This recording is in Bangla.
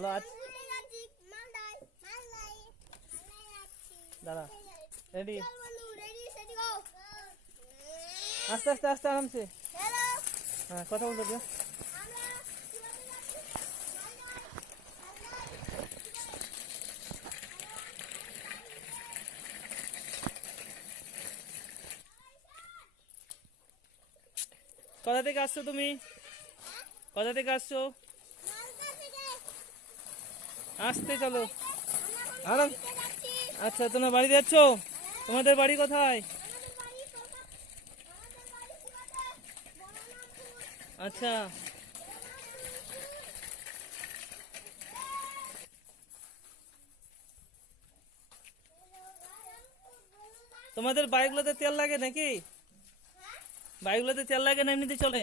বলো আজ দাঁড়া রেডি আস্তে আস্তে আস্তে আরামসে হ্যাঁ কথা বলতে দিও কোথা থেকে আসছো তুমি কোথা থেকে আসছো আসতে চলো আরাম আচ্ছা তোমরা বাড়ি যাচ্ছ তোমাদের বাড়ি কোথায় আচ্ছা তোমাদের বাইকগুলোতে তেল লাগে নাকি বাইকগুলোতে তেল লাগে না এমনিতে চলে